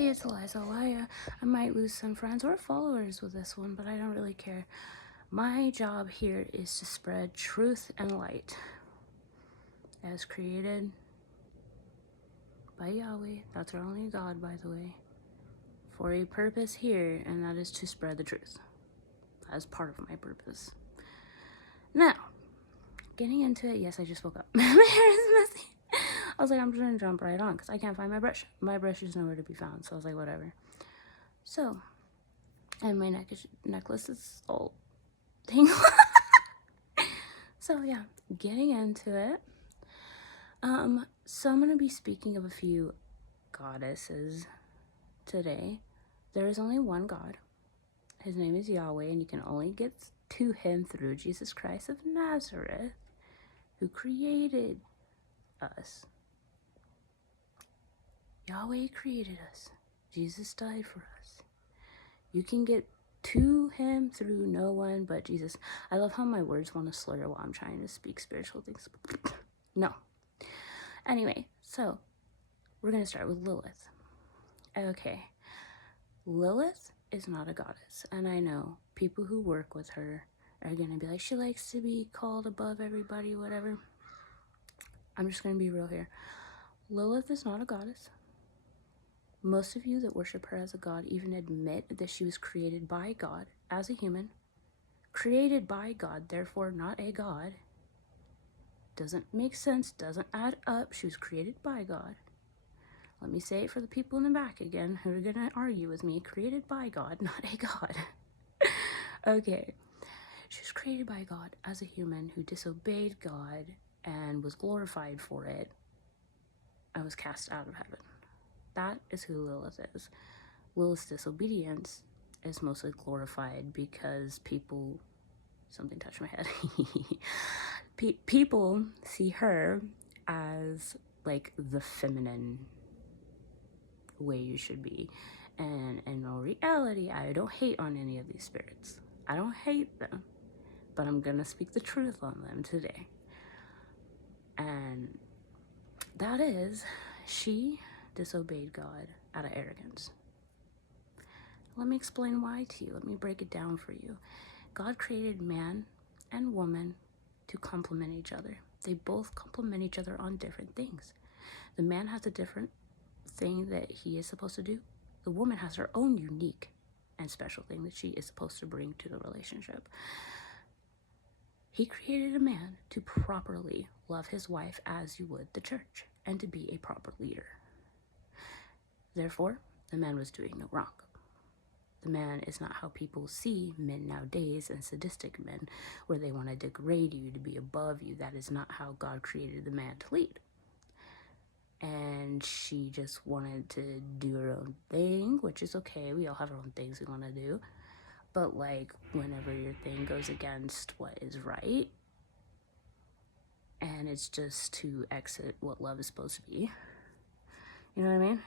Hey, it's Eliza. I might lose some friends or followers with this one, but I don't really care. My job here is to spread truth and light as created by Yahweh. That's our only God, by the way, for a purpose here, and that is to spread the truth. That is part of my purpose. Now, getting into it, yes, I just woke up. My hair is messy. I was like, I'm just gonna jump right on because I can't find my brush. My brush is nowhere to be found, so I was like, whatever. So, and my necklace is all tangled. So yeah, getting into it. So I'm gonna be speaking of a few goddesses today. There is only one God. His name is Yahweh, and you can only get to him through Jesus Christ of Nazareth, who created us. Yahweh created us. Jesus died for us. You can get to him through no one but Jesus. I love how my words want to slur while I'm trying to speak spiritual things. No. Anyway, so we're going to start with Lilith. Okay. Lilith is not a goddess. And I know people who work with her are going to be like, she likes to be called above everybody, whatever. I'm just going to be real here. Lilith is not a goddess. Most of you that worship her as a god even admit that she was created by God as a human. Created by God, therefore not a god. Doesn't make sense, doesn't add up. She was created by God. Let me say it for the people in the back again who are going to argue with me. Created by God, not a god. Okay. She was created by God as a human who disobeyed God and was glorified for it and was cast out of heaven. That is who Lilith is. Lilith's disobedience is mostly glorified because people... Something touched my head. People see her as like the feminine way you should be. And in all reality, I don't hate on any of these spirits. I don't hate them. But I'm going to speak the truth on them today. And that is, she disobeyed God out of arrogance. Let me explain why to you. Let me break it down for you. God created man and woman to complement each other. They both complement each other on different things. The man has a different thing that he is supposed to do. The woman has her own unique and special thing that she is supposed to bring to the relationship. He created a man to properly love his wife as you would the church and to be a proper leader. Therefore, the man was doing no wrong. The man is not how people see men nowadays, and sadistic men, where they want to degrade you to be above you. That is not how God created the man to lead. And she just wanted to do her own thing, which is okay. We all have our own things we want to do. But like, whenever your thing goes against what is right, and it's just to exit what love is supposed to be, you know what I mean?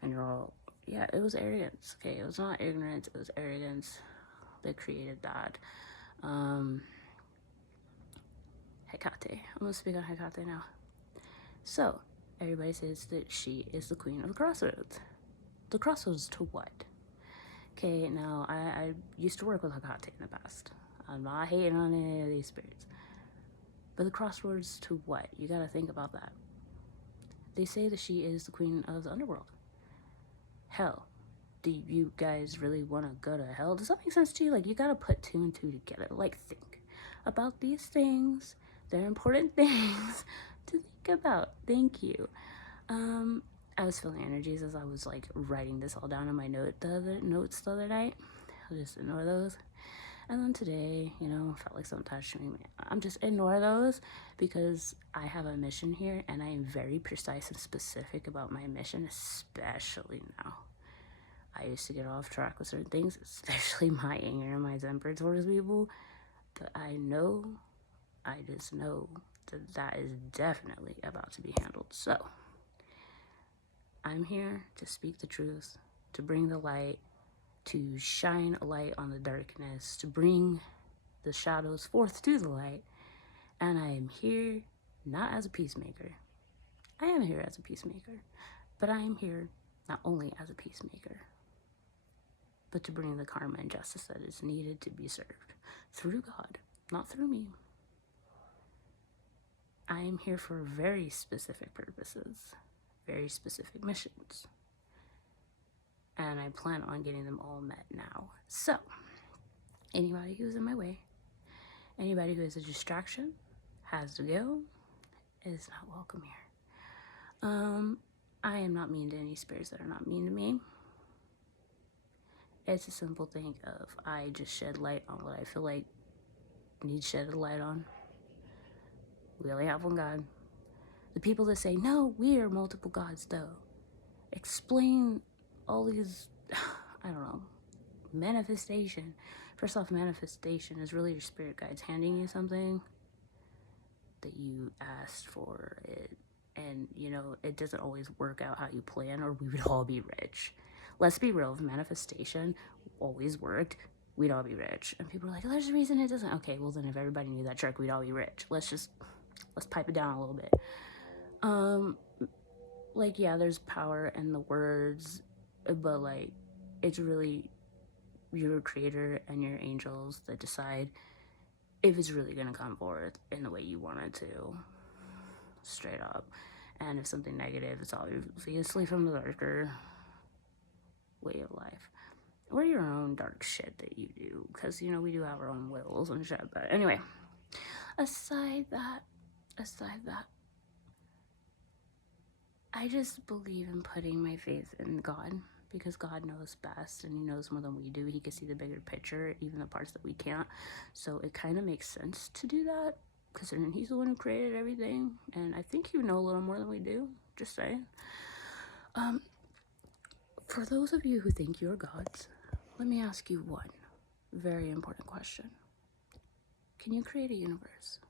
And you're all... Yeah, it was arrogance. Okay, it was not ignorance, it was arrogance that created that. Hecate. I'm gonna speak on Hecate now. So, everybody says that she is the queen of the crossroads. The crossroads to what? Okay, now, I used to work with Hecate in the past. I'm not hating on any of these spirits. But the crossroads to what? You gotta think about that. They say that she is the queen of the underworld. Hell. Do you guys really want to go to hell? Does that make sense to you? Like, you gotta put two and two together. Like, think about these things. They're important things to think about. Thank you. I was feeling energies as I was like writing this all down in my notes the other night. I'll just ignore those. And then today, you know, felt like something touched me. I'm just ignore those because I have a mission here and I am very precise and specific about my mission, especially now. I used to get off track with certain things, especially my anger and my temper towards people. But I just know that that is definitely about to be handled. So, I'm here to speak the truth, to bring the light, to shine a light on the darkness, to bring the shadows forth to the light. And I am here not as a peacemaker. I am here as a peacemaker, but I am here not only as a peacemaker, but to bring the karma and justice that is needed to be served through God, not through me. I am here for very specific purposes, very specific missions, and I plan on getting them all met now. So, anybody who's in my way, anybody who is a distraction, has to go, is not welcome here. I am not mean to any spirits that are not mean to me. It's a simple thing of I just shed light on what I feel like needs shed a light on. We only have one God. The people that say, no, we are multiple gods, though. Explain all these, I don't know, manifestation. First off, manifestation is really your spirit guides handing you something that you asked for it. And, you know, it doesn't always work out how you plan, or we would all be rich. Let's be real, if manifestation always worked, we'd all be rich. And people are like, there's a reason it doesn't. Okay, well then if everybody knew that trick, we'd all be rich. Let's pipe it down a little bit. Like, yeah, there's power in the words, but like, it's really your creator and your angels that decide if it's really gonna come forth in the way you want it to. Straight up. And if something negative, it's obviously from the darker way of life, or your own dark shit that you do, because, you know, we do have our own wills and shit. But anyway, aside that, I just believe in putting my faith in God, because God knows best, and he knows more than we do. He can see the bigger picture, even the parts that we can't. So it kind of makes sense to do that, considering he's the one who created everything, and I think you know a little more than we do. Just saying. For those of you who think you're gods, let me ask you one very important question. Can you create a universe?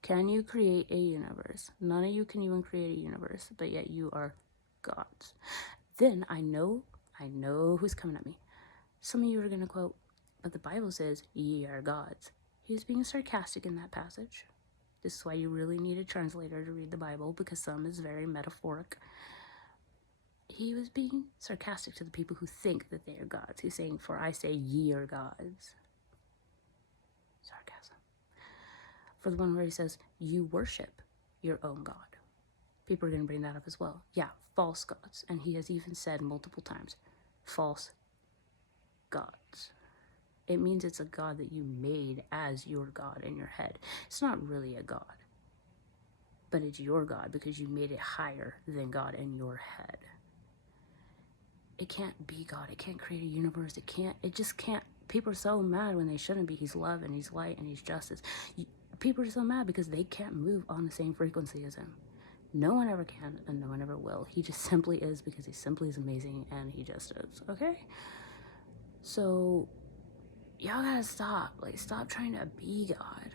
Can you create a universe? None of you can even create a universe, but yet you are gods. Then I know who's coming at me. Some of you are going to quote, but the Bible says, ye are gods. He was being sarcastic in that passage. This is why you really need a translator to read the Bible, because some is very metaphoric. He was being sarcastic to the people who think that they are gods. He's saying, for I say ye are gods. Sarcasm. For the one where he says, you worship your own God. People are going to bring that up as well. Yeah, false gods. And he has even said multiple times, false gods. It means it's a God that you made as your God in your head. It's not really a God, but it's your God because you made it higher than God in your head. It can't be God. It can't create a universe. It just can't. People are so mad when they shouldn't be. He's love and he's light and he's justice. People are so mad because they can't move on the same frequency as him. No one ever can, and no one ever will. He just simply is, because he simply is amazing, and he just is, okay? So, y'all gotta stop. Like, stop trying to be God.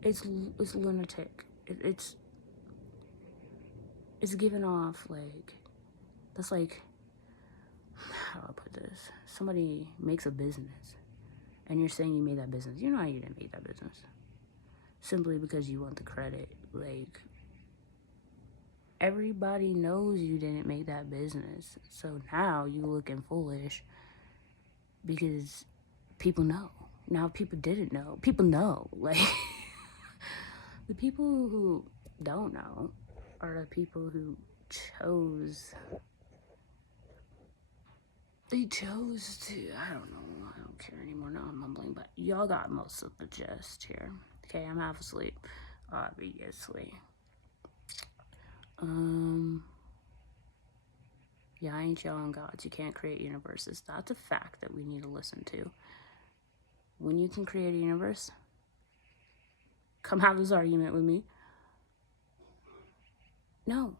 It's lunatic. It's giving off, like, that's like, how do I put this? Somebody makes a business, and you're saying you made that business. You know you didn't make that business. Simply because you want the credit. Like, everybody knows you didn't make that business. So now you looking foolish because people know. Now people didn't know. People know. Like, the people who don't know are the people who chose. They chose to, I don't know, I don't care anymore. Now I'm mumbling, but y'all got most of the gist here. Okay, I'm half asleep, obviously. Yeah, I ain't y'all gods. You can't create universes. That's a fact that we need to listen to. When you can create a universe, come have this argument with me. No.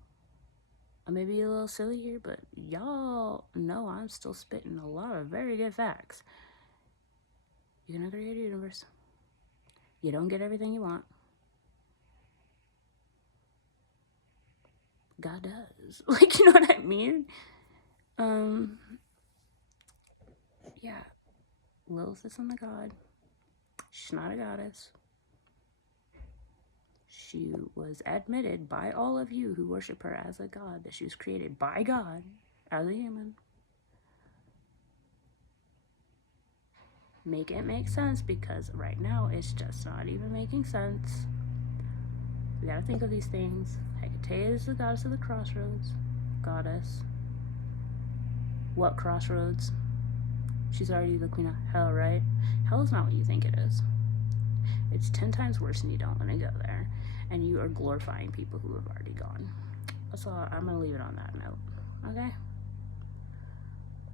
I may be a little silly here, but y'all know I'm still spitting a lot of very good facts. You're gonna create a universe. You don't get everything you want. God does. Like, you know what I mean? Yeah. Lilith isn't a god. She's not a goddess. She was admitted by all of you who worship her as a god, that she was created by God as a human. Make it make sense, because right now it's just not even making sense. We gotta think of these things. Hecate is the goddess of the crossroads. Goddess. What crossroads? She's already the queen of hell, right? Hell is not what you think it is. It's 10 times worse, and you don't want to go there. And you are glorifying people who have already gone. So I'm going to leave it on that note. Okay?